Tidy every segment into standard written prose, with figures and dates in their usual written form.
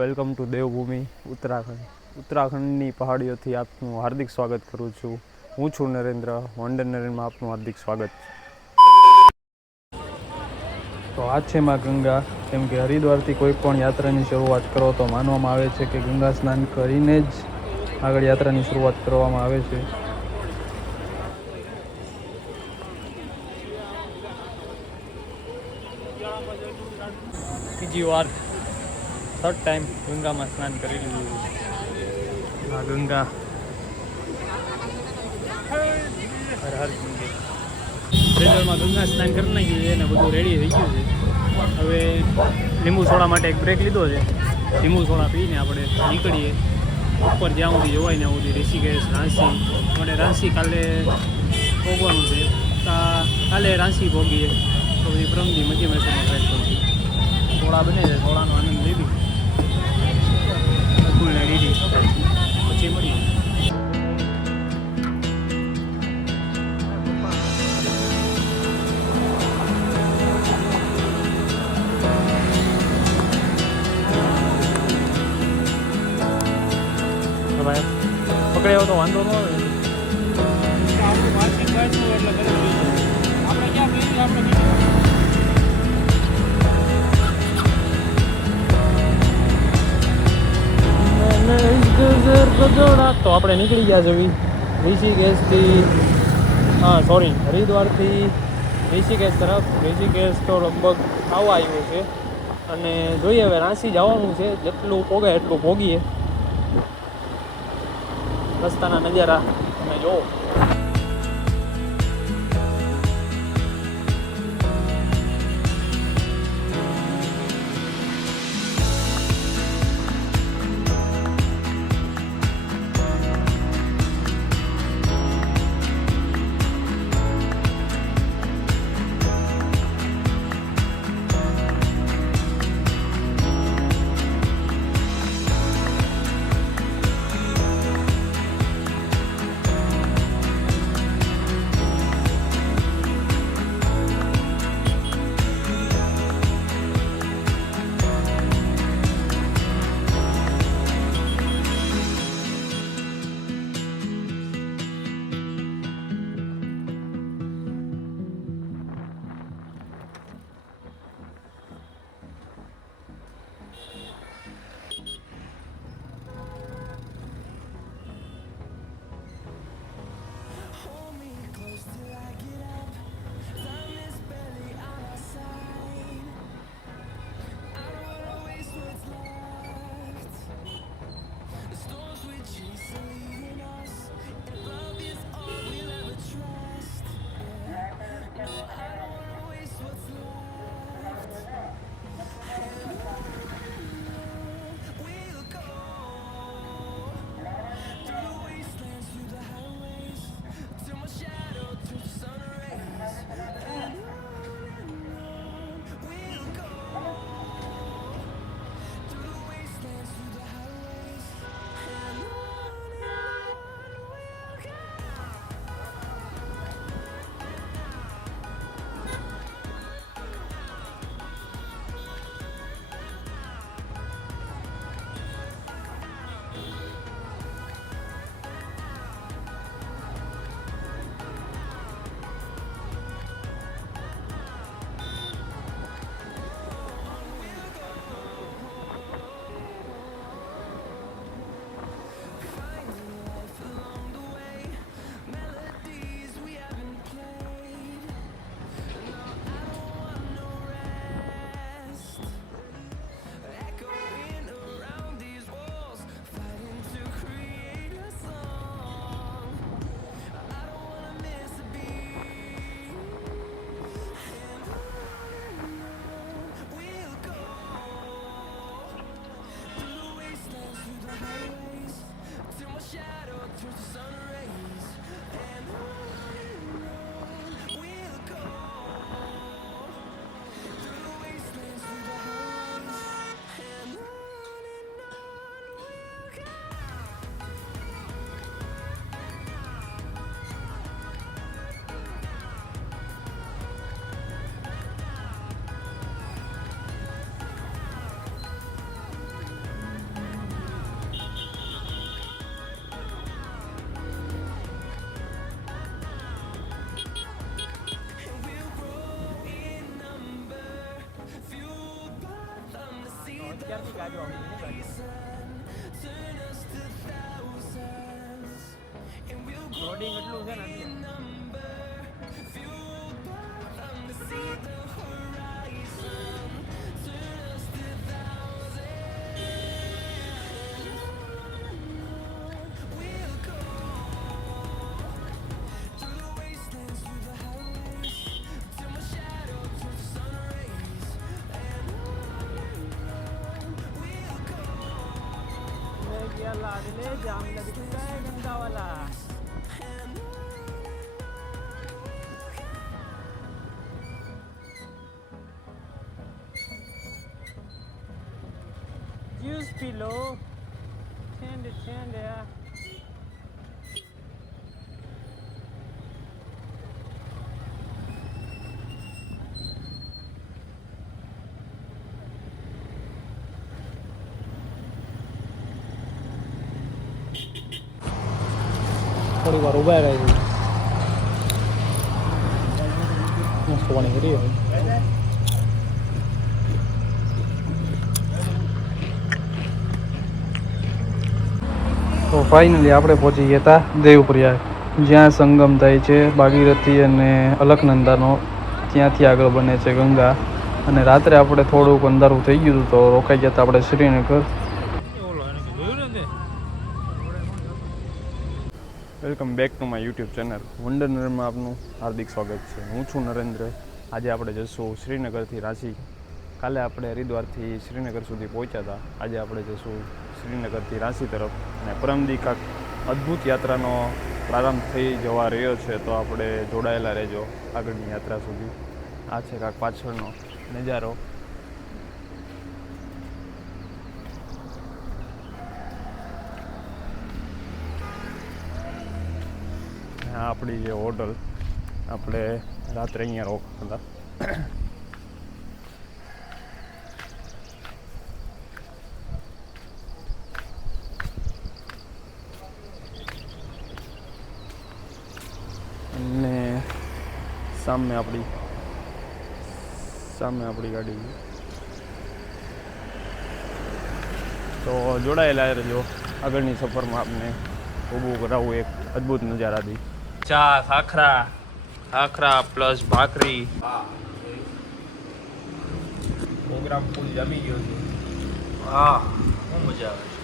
Welcome to Devbhoomi Uttarakhand. ઉત્તરાખંડની પહાડીઓથી આપનું હાર્દિક સ્વાગત કરું છું. હું છું નરેન્દ્ર. વંડર નરેન્દ્રમાં આપનું હાર્દિક સ્વાગત. તો આ છે માં ગંગા. કેમ કે હરિદ્વારથી કોઈ પણ યાત્રાની શરૂઆત કરો તો માનવામાં આવે છે કે ગંગા સ્નાન કરીને જ આગળ યાત્રાની શરૂઆત કરવામાં આવે છે. બીજી વાર થર્ડ ટાઈમ ગંગામાં સ્નાન કરી લીધું. આ ગંગા હર હર ગંગે. ટ્રેલરમાં ગંગા સ્નાન કરી નાખ્યું છે અને બધું રેડી થઈ ગયું છે. હવે લીંબુ સોડા માટે એક બ્રેક લીધો છે. લીંબુ સોડા પીને આપણે નીકળીએ ઉપર જ્યાં સુધી જવાય ને સુધી ઋષિકેશ, રાંસી. આપણે રાંસી કાલે ભોગવાનું છે. કાલે રાંસી ભોગીએ તો પછી પ્રમદી મધ્યમેશ્વરમાં ટ્રેક કરશું. સોડા બને છે, સોડાનો આનંદ લીધી ફૂલને લીધી પછી મળીએ. ભાઈ પકડ્યો તો વાંધો ન આવે. આપણે વાંચી ગાયશું એટલે કરી આપણે ક્યાં પીએ આપણે તો આપણે નીકળી ગયા છે ઋષિકેશથી. હરિદ્વારથી ઋષિકેશ તરફ. ઋષિકેશ તો લગભગ આવવા આવ્યું છે અને જોઈએ હવે રાંસી જવાનું છે. જેટલું પોગે એટલું પોગીએ. રસ્તાના નજારા તમે જુઓ. ક્યારથી ગાજો લોડિંગ એટલું છે ને ले जाम लगता है गंदा वाला जूस पी लो ठंडे ठंडे थोड़ी बार उभा रही मस्त पानी કરી તો ફાઇનલી આપણે પહોંચી ગયા હતા દેવપ્રયાગ, જ્યાં સંગમ થાય છે ભાગીરથી અને અલકનંદાનો. ત્યાંથી આગળ બને છે ગંગા. અને રાત્રે આપણે થોડુંક અંધારું થઈ ગયું હતું તો રોકાઈ ગયા હતા આપણે Srinagar. Welcome back to my YouTube channel વંડરનરમાં આપનું હાર્દિક સ્વાગત છે. હું છું નરેન્દ્ર. આજે આપણે જઈશું શ્રીનગરથી રાંચી. કાલે આપણે હરિદ્વારથી શ્રીનગર સુધી પહોંચ્યા હતા. આજે આપણે જઈશું શ્રીનગરથી રાંચી તરફ. અને પરમદી કાંક અદ્ભુત યાત્રાનો પ્રારંભ થઈ જવા રહ્યો છે, તો આપણે જોડાયેલા રહેજો આગળની યાત્રા સુધી. આ છે કાંક પાછળનો નજારો. આપણી જે હોટલ, આપણે રાત્રે અહીંયા રોકાતા હતા. અને સામે આપણી ગાડી. તો જોડાયેલા રહેજો આગળની સફરમાં. આપને ઊભું કરાવવું એક અદ્ભુત નજારાથી. ચા, ખાખરા પ્લસ ભાખરી. પ્રોગ્રામ ફૂલ જમી ગયો છે. હા, બહુ મજા આવે છે.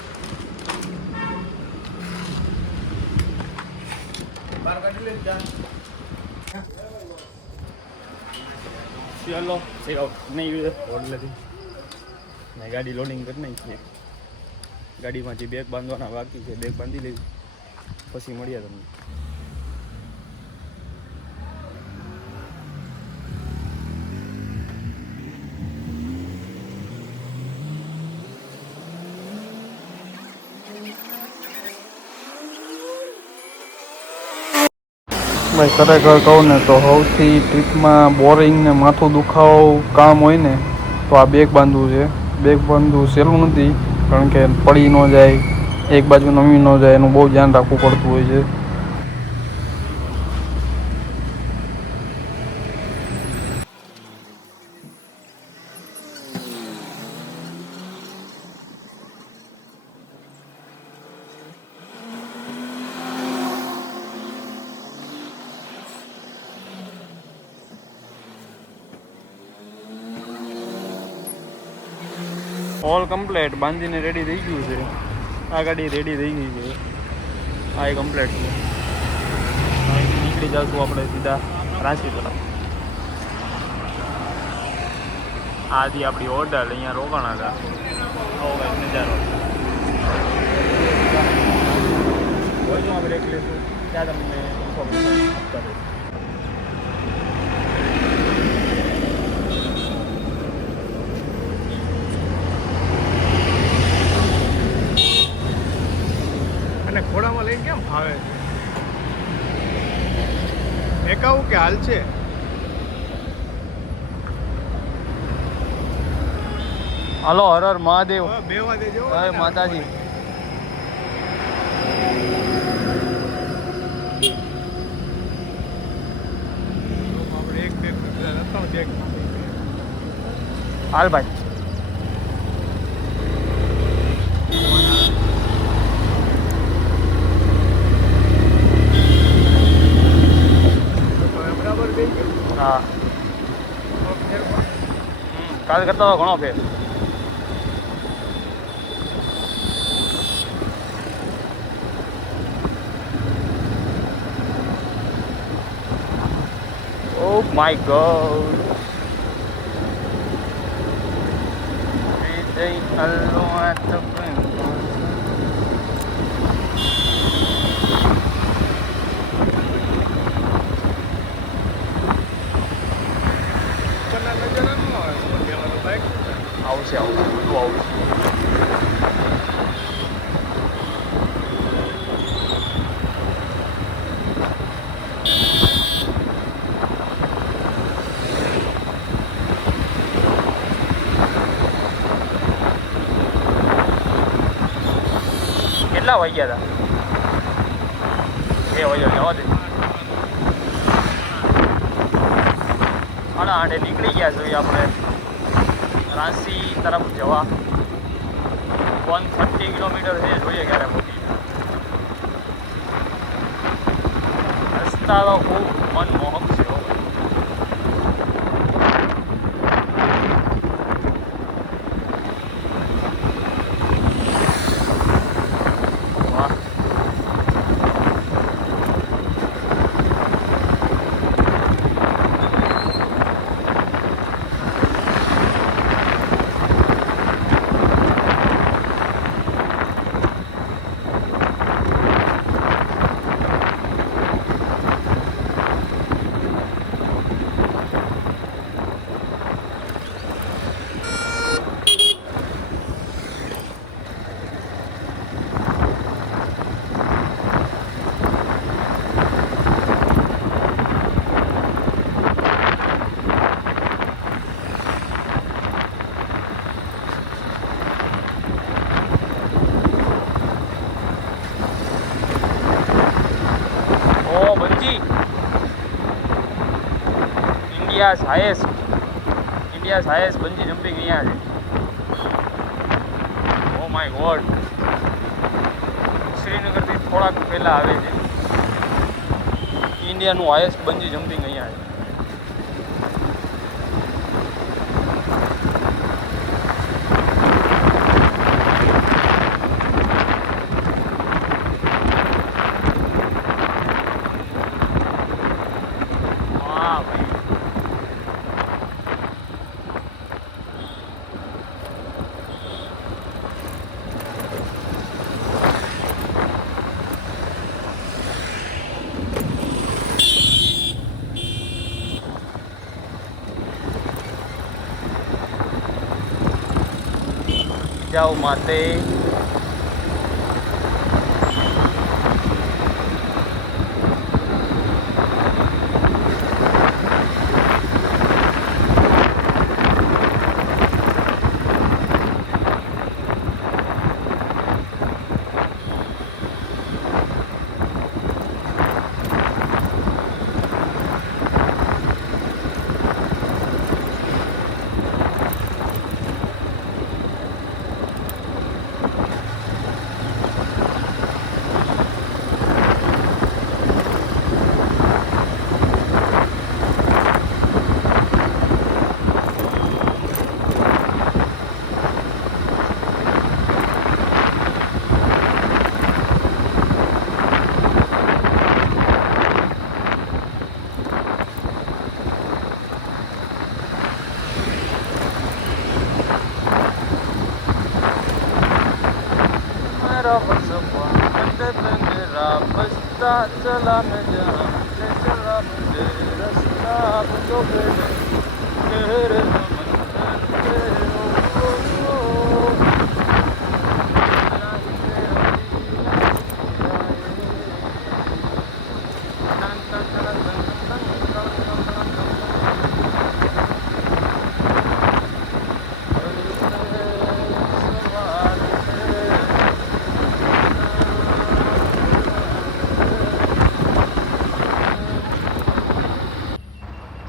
ચાલો નહીં હોટલેથી ને ગાડી લોડિંગ કરી નાખીએ. ગાડીમાંથી બેગ બાંધવાના બાકી છે, બેગ બાંધી લઈ પછી મળીએ તમને. ભાઈ ખરેખર કહું ને તો સૌથી ટ્રીપમાં બોરિંગ ને માથું દુખાવું કામ હોય ને તો આ બેગ બાંધવું છે. બેગ બાંધવું સહેલું નથી, કારણ કે પડી ન જાય, એક બાજુ નમી ન જાય, એનું બહુ ધ્યાન રાખવું પડતું હોય છે. ઓલ કમ્પ્લેટ બાંધીને રેડી થઈ ગયું છે. આ ગાડી રેડી થઈ ગઈ છે. આ એ કમ્પ્લેટ છે. અહીંથી નીકળી જઈશું આપણે સીધા રાંચી તરફ. આ હતી આપણી હોટલ, અહીંયા રોકાણા હતા. આવો કંઈક નજારો. વોઇસમાં બ્રેક લઈશું ત્યાં તમને ઇન્ફોર્મેશન આપતા રહીશું. ઘોડામાં લઈને કેમ ફાવે છે? એકાવું કે હાલ છે? હાલો, હર હર મહાદેવ. બેવા દેજો. જય માતાજી. આપણે એક બેગ હાલ ભાઈ. કાલ કરતા તો ઘણો ફેર. Oh my God. Breathing alone at the window. આવશે આવશે બધું આવશે. કેટલા વાગ્યા હતા? 2 વાગ્યા જવા દે. 8:30 નીકળી ગયા જોઈએ આપણે રાંચી તરફ જવા. 130 કિલોમીટર છે, જોઈએ ક્યારે પહોંચી. રસ્તા તો ખૂબ મનમોહક છે. India's highest bungee jumping અહીંયા છે. Oh my God. શ્રીનગરથી થોડાક પહેલાં આવે છે. ઇન્ડિયાનું હાઈએસ્ટ બંજી જમ્પિંગ અહીંયા છે. જાઓ માતે. बसता चला मैं जहाँ से चला मुझे रास्ता तो तेरे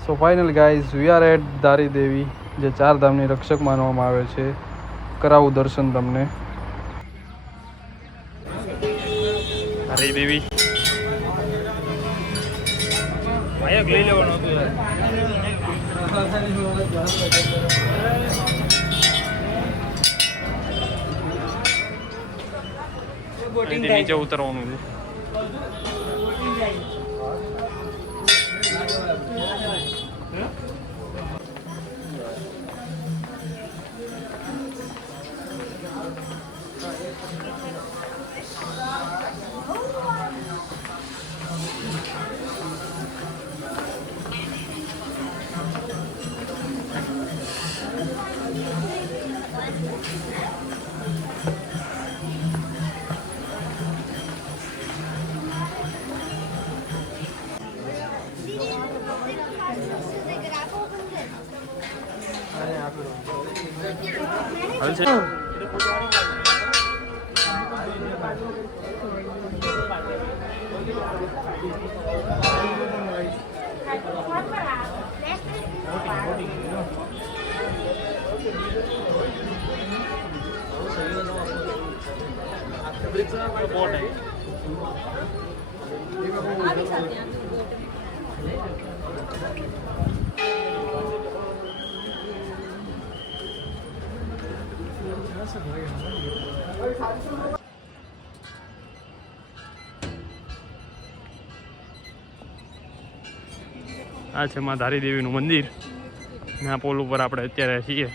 so final guys we are at Dhari Devi, જે 4 ધામની રક્ષક માનવામાં આવે છે. કરાવું દર્શન તમને. દારી દેવી ભાઈ લઈ લેવાનું હતું. અહીંથી નીચે ઉતરવાનું છે. હાલ છે. આ છે માં ધારી દેવીનું મંદિર ને આ પોલ ઉપર આપણે અત્યારે છીએ.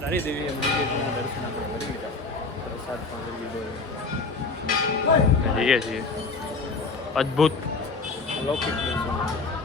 ધારી દેવી મંદિરના દર્શન આપણે કરી લીધા, પ્રસાદ પણ કરી લીધો, જઈએ છીએ. અદ્ભુત અલૌકિક દર્શન.